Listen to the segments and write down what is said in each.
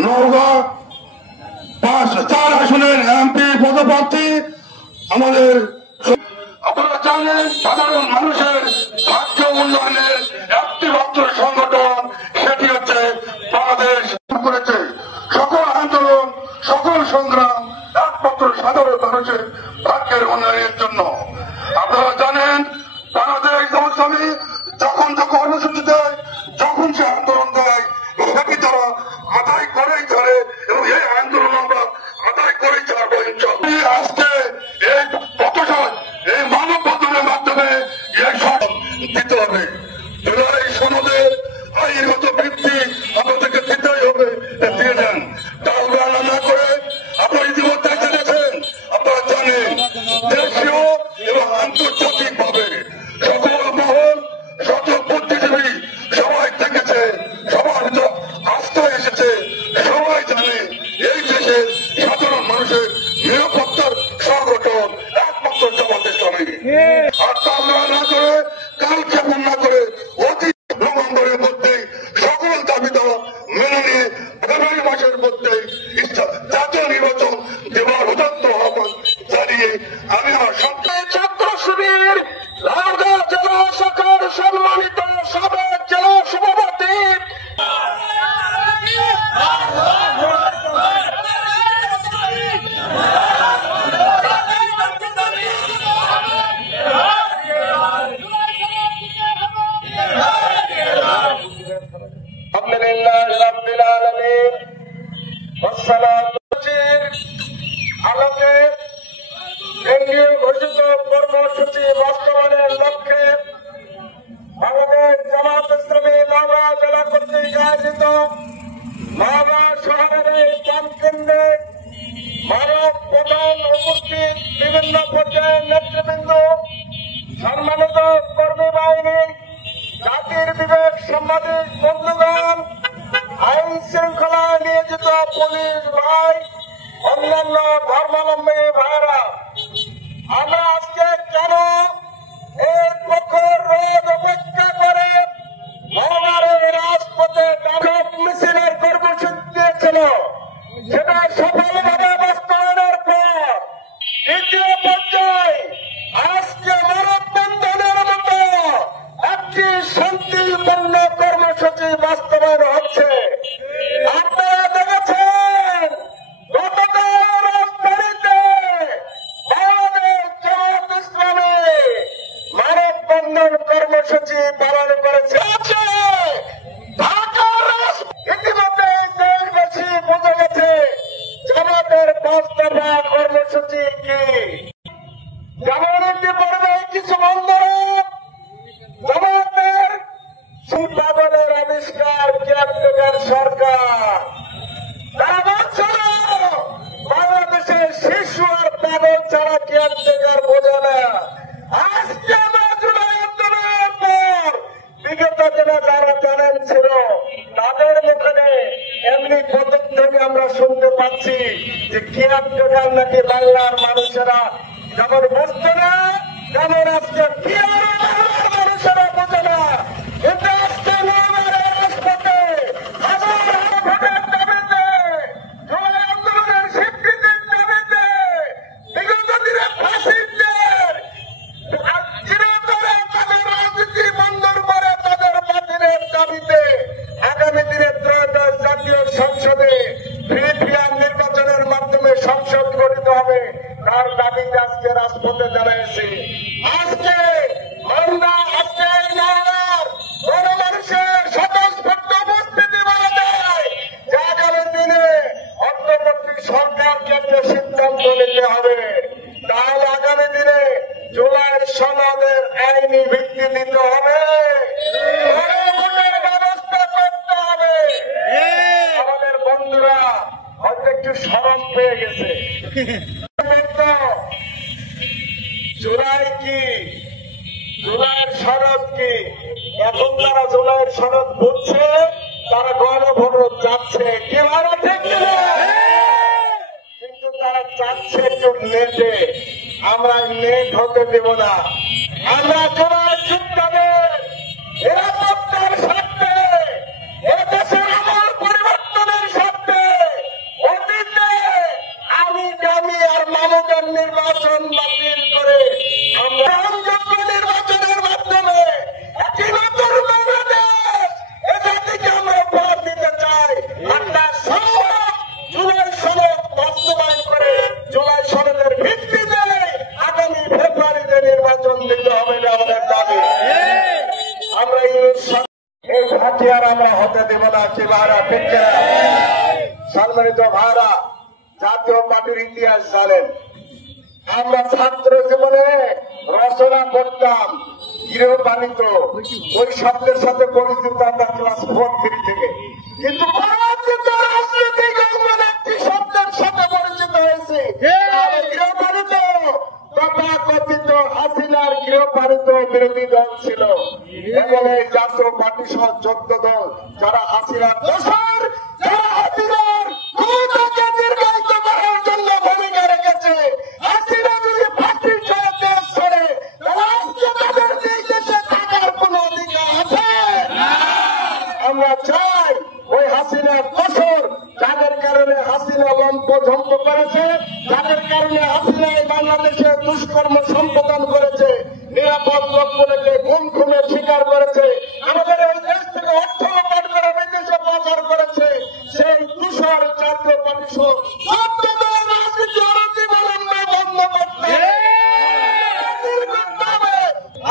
নওগাঁ 4 আসনের এমপি পদপ্রার্থী আমাদের। আপনারা জানেন সাধারণ মানুষের ভাগ্য উন্নয়নের একটি মাত্র সংগঠন, সেটি হচ্ছে বাংলাদেশ করেছে। সকল আন্দোলন, সকল সংগ্রাম একমাত্র সাধারণ মানুষের ভাগ্যের উন্নয়নের জন্য। আপনারা জানেন বাংলাদেশ ইসলামী যখন কর্মসূচি দেয়, যখন সে আন্দোলন দেয়, সেটি তারা আদায় করেই ধরে এবং এই আন্দোলন আমরা আদায় করেই ছাড়বো। আজকে এই এই মানববন্ধনের মাধ্যমে এই দিতে হবে। জুলাই সনদের আইনগত ভিত্তি আমাদেরকে দিতেই হবে, দিয়ে দেন। টালবাহানা না করে আপনারা ইতিমধ্যে জেনেছেন, আপনারা জানেন দেশীয় এবং আন্তর্জাতিক ভাবে সকল মহল, সকল বুদ্ধিজীবী সবাই দেখেছে, সবার আস্থা এসেছে, সবাই জানে এই দেশের সাধারণ মানুষের নিরাপত্তার সংগঠন একমাত্র জামাত ইসলামী। আর টালবাহানা না করে, কালক্ষেপণ না করে অতি নভেম্বরের মধ্যেই সকল দাবি দেওয়া মেনে নিয়ে ফেব্রুয়ারি মাসের মধ্যেই জাতীয় নির্বাচন দেওয়ার উদাত্ত আহ্বান জানিয়ে আমি আমার ছাত্র শিবির নওগাঁ জেলা শাখার সম্মানিত সাবেক জেলা সভাপতি কেন্দ্রীয় ঘোষিত কর্মসূচি বাস্তবায়নের লক্ষ্যে বাংলাদেশ জামাত ইসলামী নওগাঁ জেলা কর্তৃক আয়োজিত নওগাঁ শহরের এই কেন্দ্রে মানব প্রধান উপস্থিত বিভিন্ন পর্যায়ের নেতৃবৃন্দ, সম্মানিত কর্মী বাহিনী, জাতির বিবেক সাংবাদিক বন্ধুগণ, আইন শৃঙ্খলা নিয়োজিত পুলিশ ভাই, অন্যান্য ধর্মাবলম্বী ভাইরা, আমরা আজকে কেন এই প্রখর রোদ উপেক্ষা করে নওগাঁর রাজপথে ডাক মিছিলের কর্মসূচি দিয়েছিল, সেটা সফলভাবে বাস্তবায়নের পর দ্বিতীয় পর্যায়ে আজকে মানববন্ধনের মতো একটি শান্তিপূর্ণ কর্মসূচি বাস্তবায়ন হচ্ছে। আপনারা দেখেছেন গতকাল রাজধানীতে বাংলাদেশ জামাত ইসলামী মানববন্ধন কর্মসূচি পালন করেছে। ইতিমধ্যে দেশবাসী বুঝে গেছে জামাতের 5 দফা কর্মসূচি কি। যেমন একটি পর্বে কিছু বন্ধুরা জামাতের পাগলের আবিষ্কার কেয়ারটেকার সরকার, তারা বলছিল বাংলাদেশের শিশু আর পাগল ছাড়া কেয়ারটেকার বোঝে না। আজকে আমরা জুলাই আন্দোলনের পর বিগত দিনে যারা চ্যালেঞ্জ ছিল তাদের মুখে এমনি কতক থেকে আমরা শুনতে পাচ্ছি যে কেয়ারটেকার নাকি বাংলার মানুষেরা যেমন বুঝতে না, তেমন আজকে বাংলার মানুষেরা বোঝে না। কিন্তু আজকে রাজপথে ভোটের দাবিতে, জুলাই আন্দোলনের স্বীকৃতির দাবিতে, বিগত দিনে ফাঁসিদের চিরতরে তাদের রাজনীতি বন্ধর করে তাদের বাতিলের দাবিতে আগামী দিনে ত্রয়োদশ জাতীয় সংসদে ফ্রি নির্বাচনের মাধ্যমে সংসদ গঠিত হবে, তার দাবিতে আজকে রাজপথে দাঁড়িয়েছে। আজকে আমরা আজকে নওগাঁর গণমানুষের স্বতঃস্ফূর্ত উপস্থিতি বলে দেয় যে আগামী দিনে অন্তর্বর্তী সরকারকে একটা সিদ্ধান্ত নিতে হবে। তাহলে আগামী দিনে জুলাই সনদের আইনি ভিত্তি দিতে হবে, ভোটের ব্যবস্থা করতে হবে। আমাদের বন্ধুরা হয়তো একটু সরব পেয়ে গেছে। জুলাই কি, জুলাইয়ের সনদ কি, এখন তারা জুলাইয়ের সনদ বুঝছে, তারা গণভোট যাচ্ছে কিভাবে ঠিক কিনা, কিন্তু তারা চাচ্ছে একটু নেটে। আমরা নেট হতে দেব না। আমরা জুলাই যোদ্ধাদের নিরাপত্তার স্বার্থে, এদেশের আমল পরিবর্তনের স্বার্থে ঠিক কিনা? সম্মানিত ভাইরা, জাতীয় পার্টির ইতিহাস জানেন। আমরা ছাত্র জীবনে রচনা করতাম গৃহপালিত, ওই শব্দের সাথে পরিচিত আমরা ক্লাস 4-3 থেকে। কিন্তু পরবর্তীত রাজনৈতিক অঙ্গনে একটি শব্দের সাথে পরিচিত হয়েছে, গৃহপালিত। তথাকথিত হাসিনার গৃহপালিত বিরোধী দল ছিল এবং এই জাতীয় পার্টি সহ 14 দল যারা হাসিনার দোষর, যারা হাসিনার ক্ষমতাকে দীর্ঘায়িত করার জন্য ভূমিকা রেখেছে। হাসিনা যদি পার্টির ছেড়ে দেশ ছেড়ে, তাহলে আজকে তাদের এই দেশে থাকার কোন অধিকার আছে? আমরা চাই ওই হাসিনার দোষর, যাদের কারণে হাসিনা লম্পঝম্প করেছে, যাদের কারণে হাসিনায় বাংলাদেশে দুষ্কর্ম সম্পাদন করেছে, নিরাপদ লক্ষ্যকে গুম খুনের শিকার করেছে, আমাদের এই দেশ থেকে অর্থ লোপাট করে বিদেশে পাচার করেছে, সেই তুষার জাতীয় পার্টি সহ রাজনীতি অনতিবিলম্বে বন্ধ করতে হবে।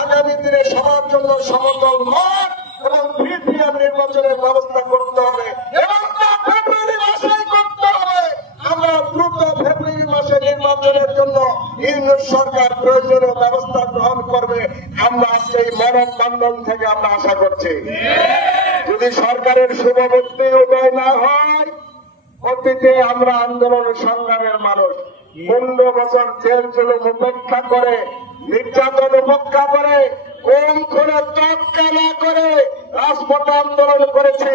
আগামী দিনে সবার জন্য সমতল মত এবং ফ্রি নির্বাচনের ব্যবস্থা করতে হবে এবং তা ফেব্রুয়ারি মাসেই করতে হবে। আমরা দ্রুত ফেব্রুয়ারি মাসে নির্বাচনের জন্য ইউনিট সরকার প্রয়োজনীয় ব্যবস্থা গ্রহণ করবে। আমরা আজকে এই মানববন্ধন থেকে আমরা আশা করছি, যদি সরকারের শুভবুদ্ধি উদয় না হয়, অতীতে আমরা আন্দোলন সংগ্রামের মানুষ 15 বছর জেল জুলুম উপেক্ষা করে, নির্যাতন উপেক্ষা করে, কোন খুনে তৎকা না করে রাজপথে আন্দোলন করেছি।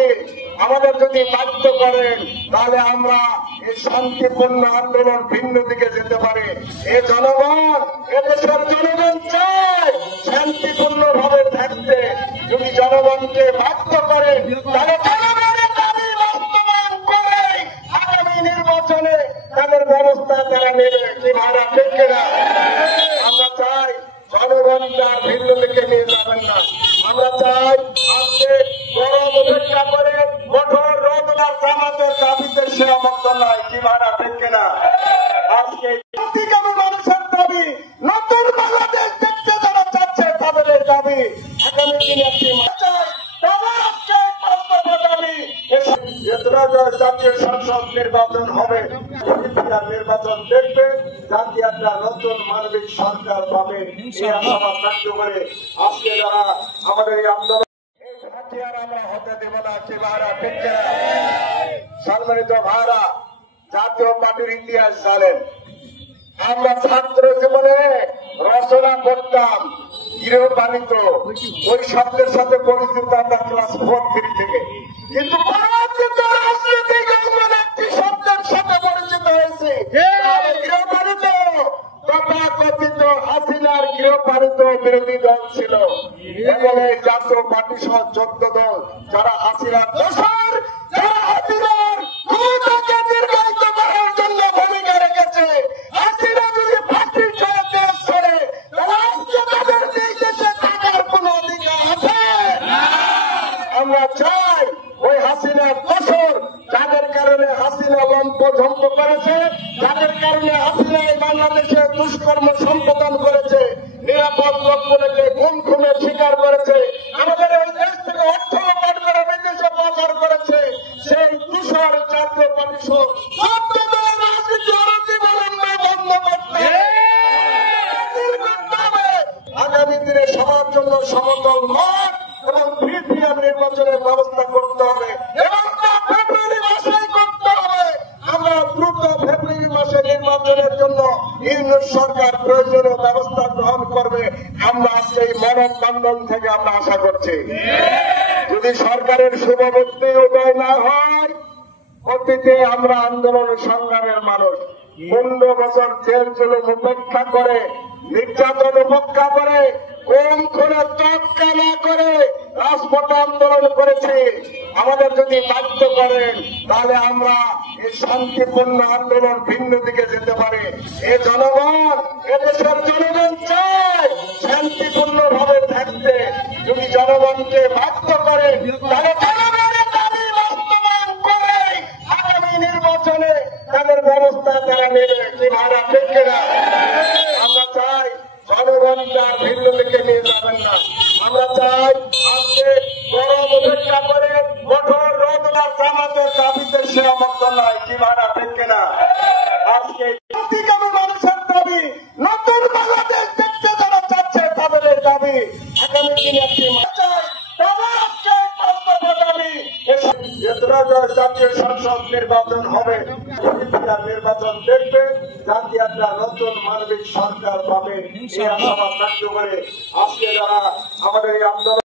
আমাদের যদি বাধ্য করেন, তাহলে আমরা এই শান্তিপূর্ণ আন্দোলন ভিন্ন দিকে যেতে পারি। এই জনগণ, এদেশের জনগণ চায় শান্তিপূর্ণ ভাবে থাকতে। যদি জনগণকে বাধ্য করেন, তাহলে জনগণের দাবি বাস্তবায়ন করে আগামী নির্বাচনে তাদের ব্যবস্থা তারা নেবে। কি ভাড়া ঠিক কিনা? আমরা চাই জনগণকে আর ভিন্ন দিকে নিয়ে যাবেন না। আমরা চাই আজকে গরম উপেক্ষা করে কঠোর রোদ আর জামাতের দাবিতে সেরামত নয়। কি ভাড়া ঠিক কিনা? আজকে মানুষের দাবি, নতুন বাংলাদেশ দেখতে যারা চাচ্ছে তাদের এই দাবি। আগামী দিনে একটি জাতীয় সংসদ নির্বাচন হবে, নির্বাচন দেখবে, জাতি একটা নতুন মানবিক সরকার পাবে। এই আশাবাদ ব্যক্ত করে আজকে যারা আমাদের এই আন্দোলন আমরা হতে দেব না। কি ভাইরা ঠিক কিনা? সম্মানিত ভাইরা, জাতীয় পার্টির ইতিহাস জানেন। আমরা ছাত্র জীবনে রচনা করতাম গৃহপালিত, ওই শব্দের সাথে পরিচিত আমরা ক্লাস 4-3 থেকে। কিন্তু পরবর্তীত রাজনৈতিক অঙ্গনে একটি শব্দের সাথে পরিচিত হয়েছে, গৃহপালিত। তথাকথিত হাসিনার গৃহপালিত বিরোধী দল ছিল এবং এই জাতীয় পার্টি সহ 14 দল যারা হাসিনার দোষর, যারা হাসিনার ক্ষমতাকে দীর্ঘায়িত করার জন্য ভূমিকা রেখেছে। হাসিনা যদি পার্টির ছেড়ে দেশ ছেড়ে, তাহলে আজকে তাদের এই দেশে থাকার কোন অধিকার আছে? আমরা চাই ওই হাসিনার দোষর, যাদের কারণে হাসিনা লম্পঝম্প করেছে, যাদের কারণে হাসিনায় বাংলাদেশে দুষ্কর্ম সম্পাদন করেছে, নিরাপদ লক্ষ্যকে গুম খুনের শিকার করেছে, আমাদের এই দেশ থেকে অর্থ লোপাট করে বিদেশে পাচার করেছে, সেই তুষার জাতীয় পার্টি সহ রাজনীতি অনতিবিলম্বে বন্ধ করতে হবে। আগামী দিনে সবার জন্য সমতল মত এবং ফ্রি নির্বাচনের ব্যবস্থা করতে হবে এবং তা ফেব্রুয়ারি মাসেই করতে হবে। আমরা দ্রুত ফেব্রুয়ারি মাসে নির্বাচনের জন্য ইউনিট সরকার প্রয়োজনীয় ব্যবস্থা গ্রহণ করবে। আমরা আজকে এই মানববন্ধন থেকে আমরা আশা করছি, যদি সরকারের শুভবুদ্ধি উদয় না হয়, অতীতে আমরা আন্দোলন সংগ্রামের মানুষ 15 বছর জেল জুলুম উপেক্ষা করে, নির্যাতন উপেক্ষা করে, কোন খুনে তৎকা না করে রাজপথে আন্দোলন করেছি। আমাদের যদি বাধ্য করেন, তাহলে আমরা এই শান্তিপূর্ণ আন্দোলন ভিন্ন দিকে যেতে পারি। এই জনগণ, এদেশের জনগণ চায় শান্তিপূর্ণ ভাবে থাকতে। যদি জনগণকে বাধ্য করেন, তাহলে জনগণের দাবি বাস্তবায়ন করে আগামী নির্বাচনে তাদের ব্যবস্থা তারা নেবে। কি ভাড়া ঠিক কিনা? আমরা চাই জনগণকে আর ভিন্ন দিকে নিয়ে যাবেন না। আমরা চাই আজকে গরম উপেক্ষা করে কঠোর রোদ আর জামাতের সীমাবদ্ধ নয়, কি ভাড়া ঠিক কিনা? আজকে মানুষের দাবি, নতুন বাংলাদেশ দেখতে যারা চাচ্ছে তাদের এই দাবি আগামী দিনে একটি জাতীয় সংসদ নির্বাচন হবে, নির্বাচন দেখবে, জাতি একটা নতুন মানবিক সরকার পাবে। এই আশাবাদ ব্যক্ত করে আজকে যারা আমাদের এই আন্দোলন